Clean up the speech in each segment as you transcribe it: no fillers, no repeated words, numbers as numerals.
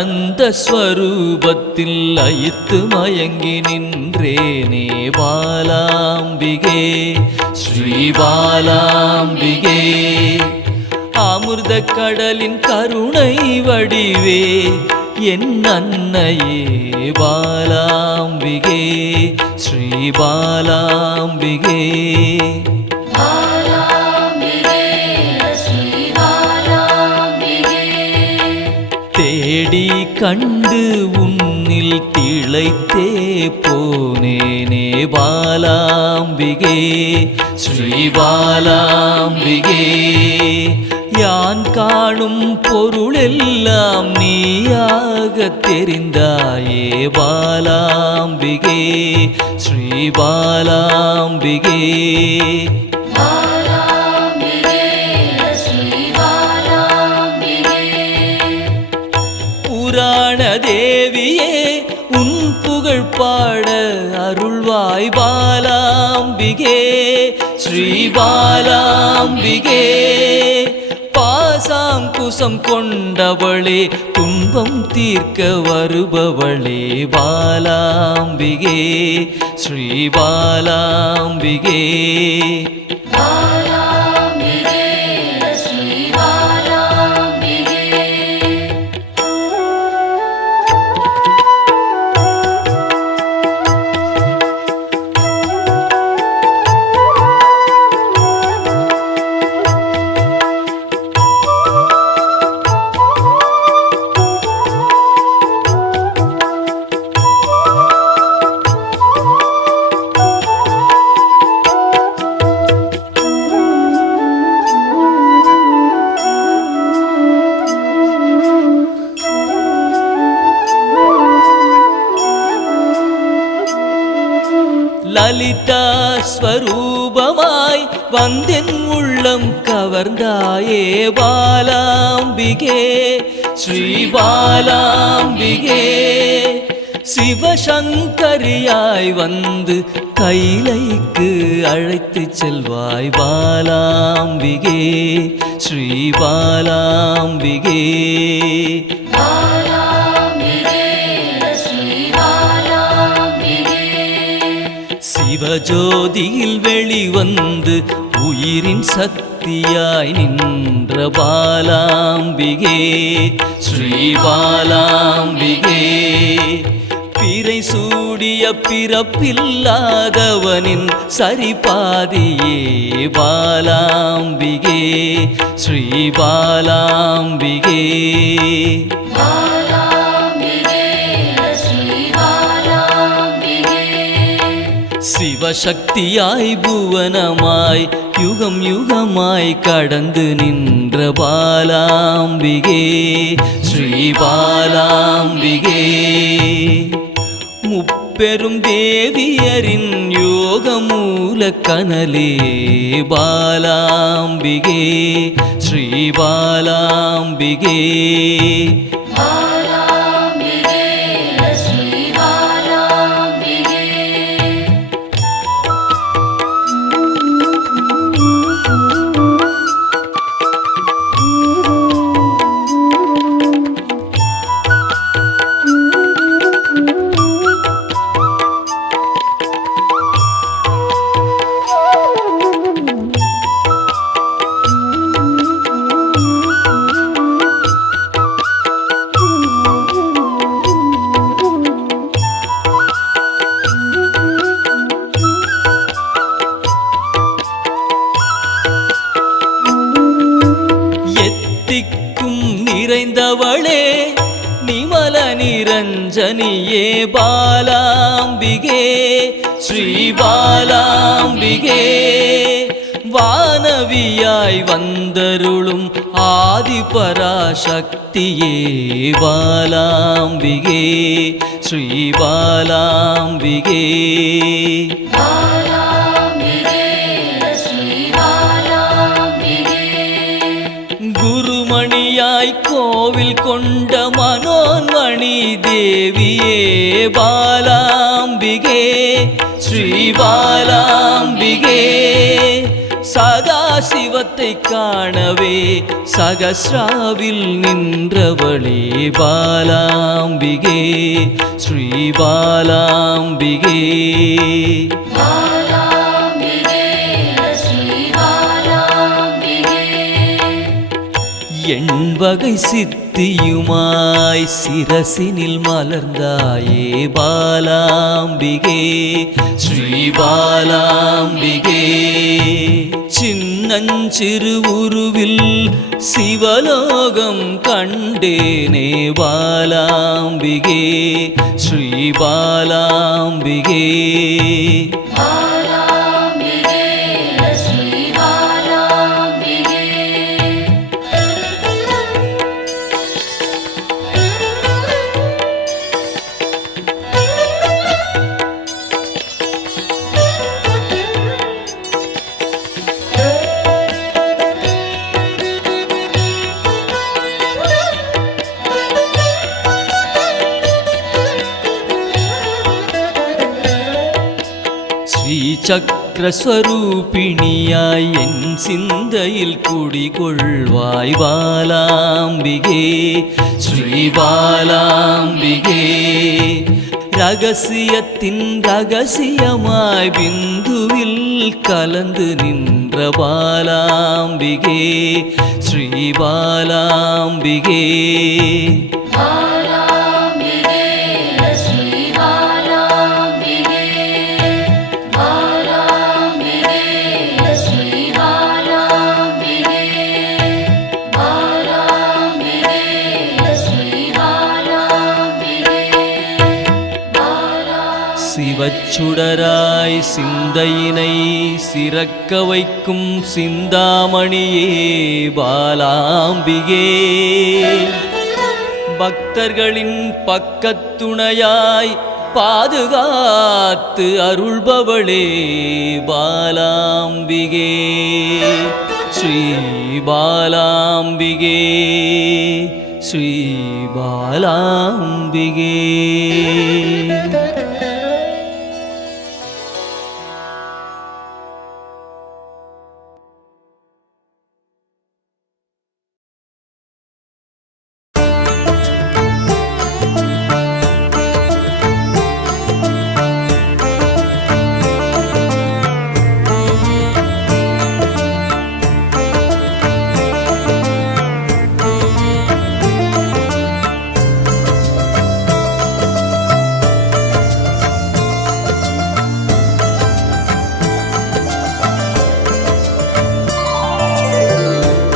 ஆனந்த ஸ்வரூபத்தில் லயித்து மயங்கி நின்றேனே பாலாம்பிகே ஸ்ரீ பாலாம்பிகே. அமிர்த கடலின் கருணை வடிவே என் அன்னையே பாலாம்பிகே ஸ்ரீ பாலாம்பிகே. தேடி கண்டு உன்னில் திளைத்தே போனேனே பாலாம்பிகே ஸ்ரீ பாலாம்பிகே. யான் காணும் பொருளெல்லாம் நீயாக தெரிந்தாயே பாலாம்பிகே ஸ்ரீ பாலாம்பிகே. புராண தேவியே உன் புகழ் பாட அருள்வாய் பாலாம்பிகே ஸ்ரீ பாலாம்பிகே. பாசாங்குசம் கொண்டவளே துன்பம் தீர்க்க வருபவளே பாலாம்பிகே ஸ்ரீ பாலாம்பிகே. லலிதா ஸ்வரூபமாய் வந்தென் உள்ளம் கவர்ந்தாயே பாலாம்பிகே ஸ்ரீ பாலாம்பிகே. சிவசங்கரியாய் வந்து கைலைக்கு அழைத்து செல்வாய் பாலாம்பிகே ஸ்ரீ பாலாம்பிகே. சிவஜோதியில் வெளிவந்து உயிரின் சக்தியாய் நின்ற பாலாம்பிகே ஸ்ரீ பாலாம்பிகே. பிறை சூடிய பிறப்பில்லாதவனின் சரிபாதியே பாலாம்பிகே ஸ்ரீ பாலாம்பிகே. சிவசக்தியாய் புவனமாய் யுகம் யுகமாய் கடந்து நின்ற பாலாம்பிகே ஸ்ரீ பாலாம்பிகே. முப்பெரும் தேவியரின் யோக மூல கனலே பாலாம்பிகே ஸ்ரீ பாலாம்பிகே. நிறைந்தவளே நிமல நிரஞ்சனியே பாலாம்பிகே ஸ்ரீ பாலாம்பிகே. வானவியாய் வந்தருளும் ஆதிபராசக்தியே பாலாம்பிகே ஸ்ரீ பாலாம்பிகே. குருமணியாய் கோவில் கொண்ட மனோன்மணி தேவியே பாலாம்பிகே ஸ்ரீ பாலாம்பிகே. சதா சிவத்தை காணவே சகஸ்ராவில் நின்றவளே பாலாம்பிகே ஸ்ரீ பாலாம்பிகே. எண்வகை சித்தியுமாய் சிரசினில் மலர்ந்தாயே பாலாம்பிகே ஸ்ரீ பாலாம்பிகே. சின்னஞ்சிறு உருவில் சிவலோகம் கண்டேனே பாலாம்பிகே ஸ்ரீ பாலாம்பிகே. சக்கரஸ்வரூபிணியாய் என் சிந்தையில் குடிகொள்வாய் பாலாம்பிகே ஸ்ரீ பாலாம்பிகே. ரகசியத்தின் ரகசியமாய் பிந்துவில் கலந்து நின்ற பாலாம்பிகே ஸ்ரீ பாலாம்பிகே. சிவச்சுடராய் சிந்தையினை சிறக்க வைக்கும் சிந்தாமணியே பாலாம்பிகே. பக்தர்களின் பக்கத்துணையாய் பாதுகாத்து அருள்பவளே பாலாம்பிகே ஸ்ரீ பாலாம்பிகே ஸ்ரீ பாலாம்பிகே.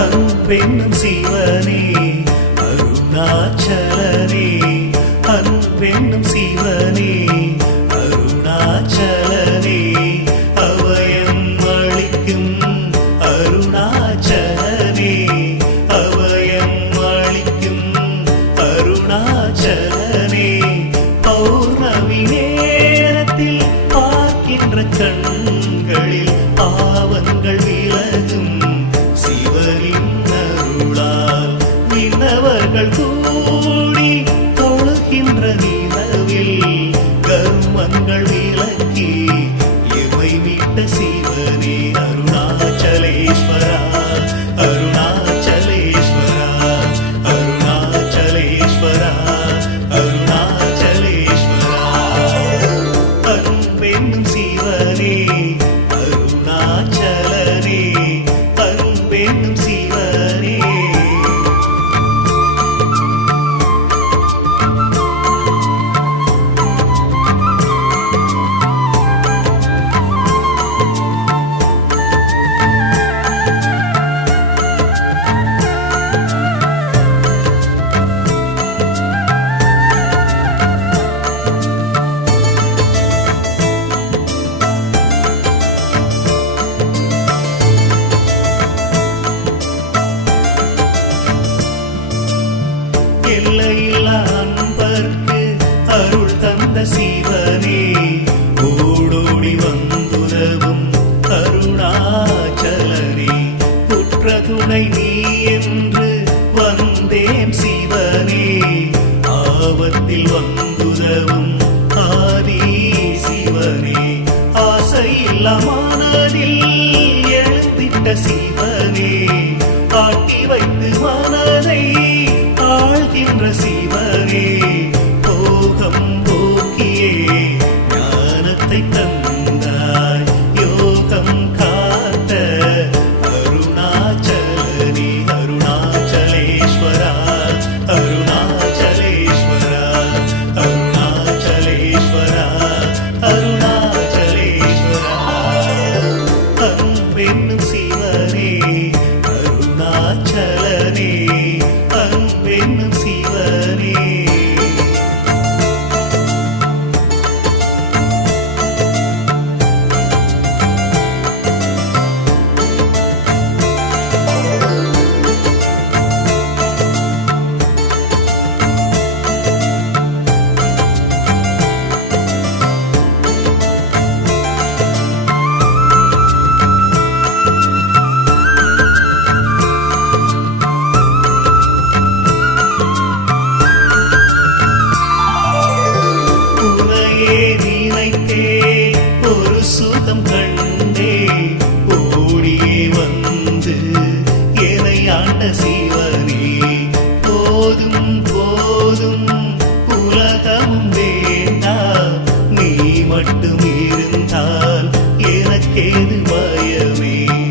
அன்பென்னும் சிவனே அருணாச்சலனே, அன்பென்னும் சிவனே அருணாச்சலனே, அவயம் அளிக்கும் அருணாச்சலனே, அவயம் அளிக்கும் அருணாச்சலனே. பௌர்ணமி நேரத்தில் பார்க்கின்ற கண்களில் பாவங்கள் விலகும் சிவனின் அருளால். விண்ணவர்கள் கூடி தொழுகின்ற நிலவில் கர்மங்கள் விலக்கி இவை மீட்ட சிவனே அருணாச்சலேஸ்வரா, அருணாச்சலேஸ்வரா, அருணாச்சலேஸ்வரா, அருணாச்சலேஸ்வரா. அன்பென்னும் சிவனே அருணாச்சலனே, அன்பென்னும் சிவனே. எல்லையில்லா அன்பர்க்கு அருள் தந்த சிவனே, ஓடோடி வந்துதவும் அருணாச்சலனே. உற்ற துணை நீ என்று வந்தேன் சிவனே, ஆபத்தில் வந்துதவும் ஆதி சிவனே. ஆசையில்லா மனதில் எழுந்திட்ட சிவனே ஆட்டி வைத்து மனதை ஆள்கின்ற சிவனே